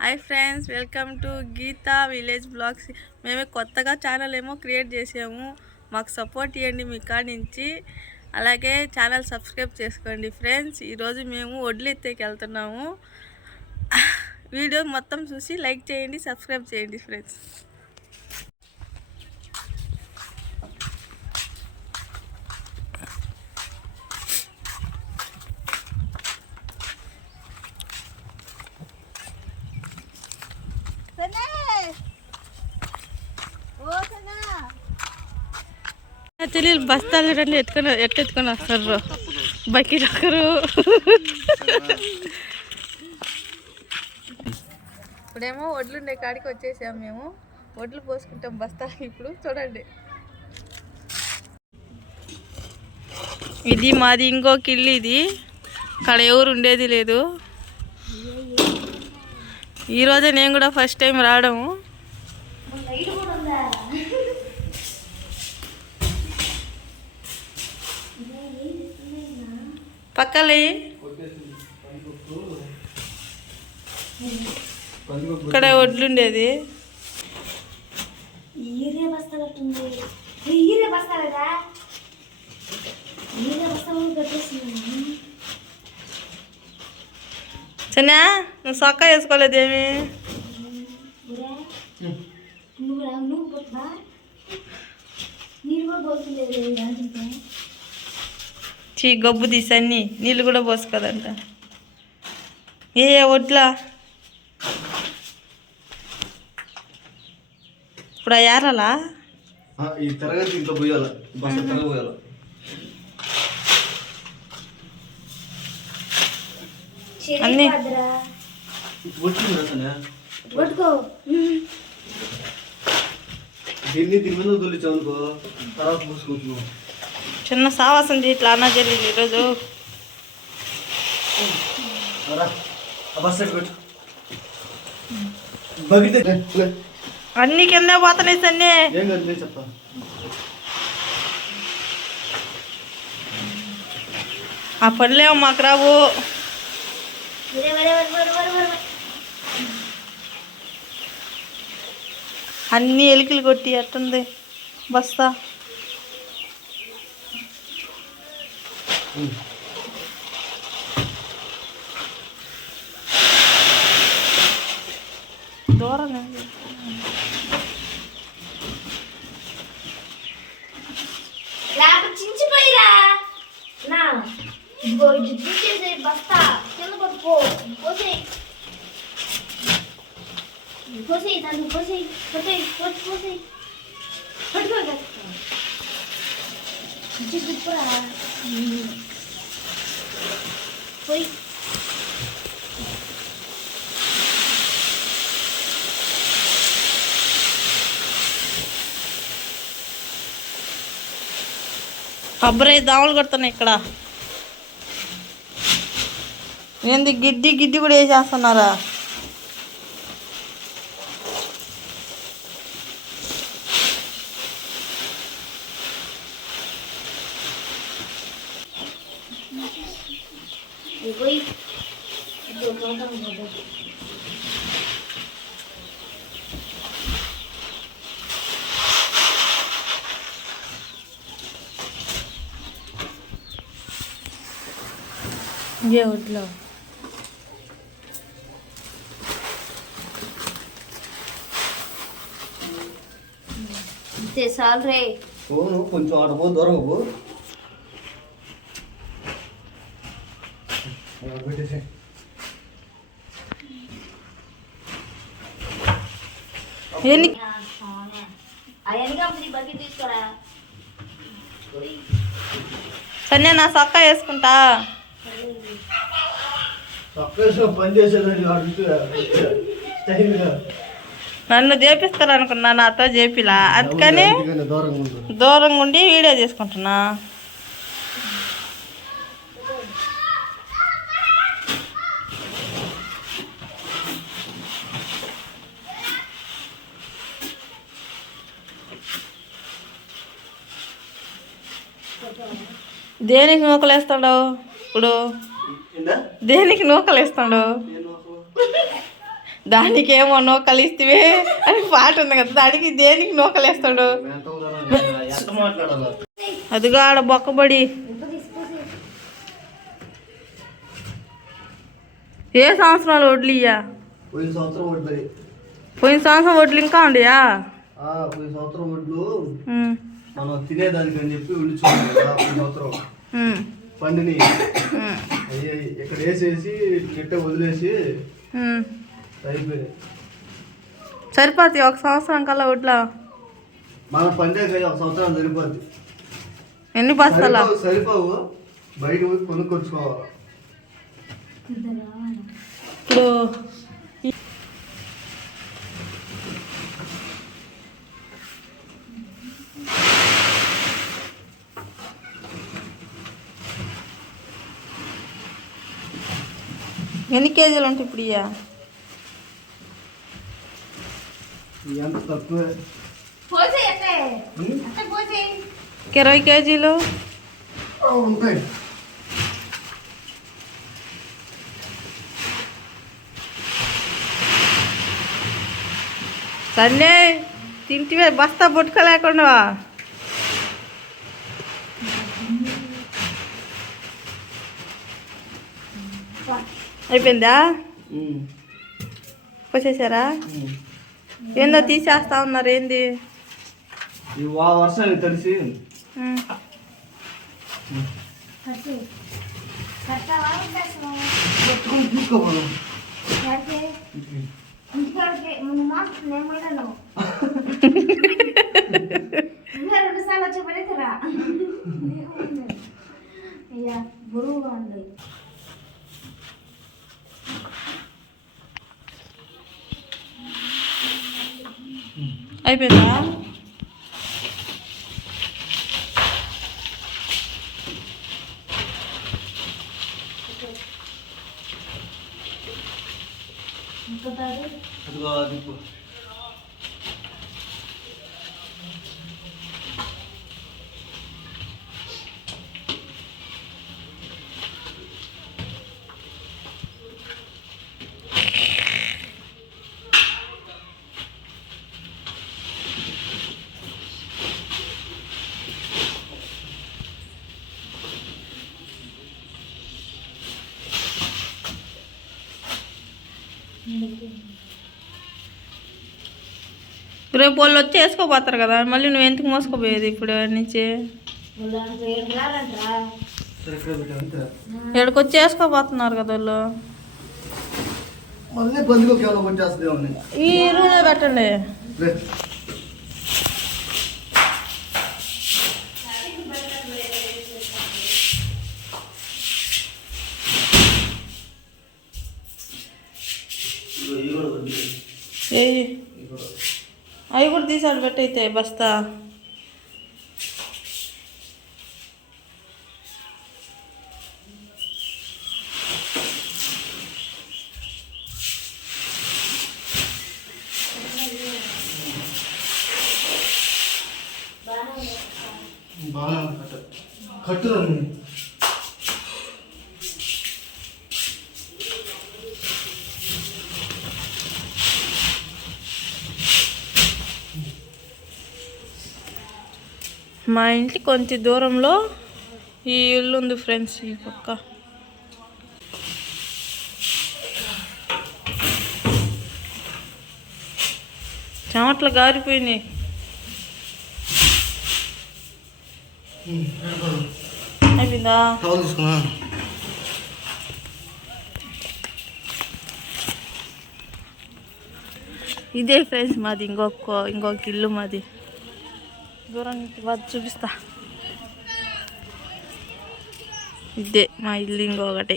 Hi friends, welcome to Geetha village vlogs. మేమే కొత్తగా channel ఏమో క్రియేట్ చేసాము. మాకు సపోర్ట్ ఇవ్వండి మీ కాడ నుంచి. అలాగే ఛానల్ సబ్స్క్రైబ్ చేసుకోండి ఫ్రెండ్స్. ఈరోజు మేము వడ్లు ఎత్తేకి వెళ్తున్నాము. వీడియో మొత్తం చూసి లైక్ చేయండి, సబ్స్క్రైబ్ చేయండి ఫ్రెండ్స్. తెలియదు బస్తాలు రండి ఎట్టుకొని వస్తారు బకీట్ ఒకరు. ఇప్పుడేమో వడ్లు ఉండే కాడికి వచ్చేసాము. మేము వడ్లు పోసుకుంటాం బస్తాలు. ఇప్పుడు చూడండి, ఇది మాది ఇంకొక ఇల్లు. ఇది అక్కడ ఎవరు ఉండేది లేదు. ఈరోజే నేను కూడా ఫస్ట్ టైం రావడము. పక్కలే ఇక్కడ వడ్లుండేది. సన్నా, నువ్వు సొక్కా వేసుకోలేదేమి? చీ, గబ్బు తీసి అన్నీ నీళ్ళు కూడా పోసుకోదంట. ఏ వడ్లా ఇప్పుడు ఏరాలా? అన్నీ చిన్న సావాసం ఇట్లా అన్న జరిగింది ఈరోజు. అన్ని కింద పోతున్నాయి సన్ని. ఆ పనులేమో మాకు రావు. అన్ని ఎలికలు కొట్టి ఎట్టుంది బస్తా. దూరం చించిపోయిరా బస్తా కింద పట్టుకో. పోసేయి పోసేయి దాన్ని పోసేయి పోసేయి పోసేయి పట్టుకో. దిప్పురా పోయి. అబ్బరై దోమలు కొడుతున్నాయి ఇక్కడ. ఏంది గిడ్డి కూడా వేసేస్తున్నారా? ఏ వడ్లో చాలు రే. కొంచెం ఆట పో, దూరం పో. సరే నా సొక్కా వేసుకుంటా. నన్ను చేపిస్తారు అనుకున్నా, నాతో చేపిలా. అందుకని దూరంగా ఉండి వీడియో చేసుకుంటున్నా. దేనికి నూకలేస్తాడు ఇప్పుడు? దేనికి నూకలేస్తాడు? దానికి ఏమో నూకలిస్తే అని పాట ఉంది కదా, దానికి దేనికి నూకలేస్తాడు? ఎట్లా మాట్లాడాలి? అదిగా ఆడ బొక్కబడి. ఏ సంవత్సరాలు వడ్లు ఇయ్యా? పోయిన సంవత్సరం వడ్లు. పోయిన సంవత్సరం వడ్లు ఇంకా ఉండయా? పోయిన సంవత్సరం వడ్లు మనం తినేదానికి అని చెప్పి ఉండిచుకున్నాం కదా. పోయిన సంవత్సరం పండిని ఇక్కడ వేసేసి నెట్టే వదిలేసి అయిపోయినాయి. సరిపోతాయి ఒక సంవత్సరం కల్లా వడ్లా? మనం పండే ఒక సంవత్సరం సరిపోద్ది. ఎన్ని బస్తాలా? సరిపోవు, బయట పోయి కొనుక్కొచ్చుకోవాలి. ఇప్పుడు ఎన్ని కేజీలు ఉంటాయి ఇప్పుడు? ఇయ్యా ఎంత తక్కువే. 20 కేజీలు ఉంటాయి. సన్నే తింటివే బస్తా పట్టుకోలేకుండా. అయిపోయిందా? పోసేసారా? ఏందో తీసేస్తా ఉన్నారు, ఏంది? వర్షానికి తెలిసి తీసుకోపోదాం. అయిపోయిందా? రేపు వాళ్ళు వచ్చి వేసుకోపోతారు కదా, మళ్ళీ నువ్వు ఎందుకు మోసుకోపోయేది ఇప్పుడు నుంచి? ఇక్కడికి వచ్చి వేసుకోపోతున్నారు కదా వాళ్ళు. ఈ రూమ్లో పెట్టండి. అవి కూడా తీసాడు పెట్టయితే బస్తా. కట్టు మా ఇంటి కొంచెం దూరంలో ఈ ఇల్లు ఉంది ఫ్రెండ్స్. ఈ పక్క చెమట్లు గారిపోయినాయి. అయిపోయిందా? ఇదే ఫ్రెండ్స్ మాది, ఇంకొక ఇల్లు మాది. దూరం చూపిస్తా. ఇదే మా ఇల్లు ఇంకొకటి.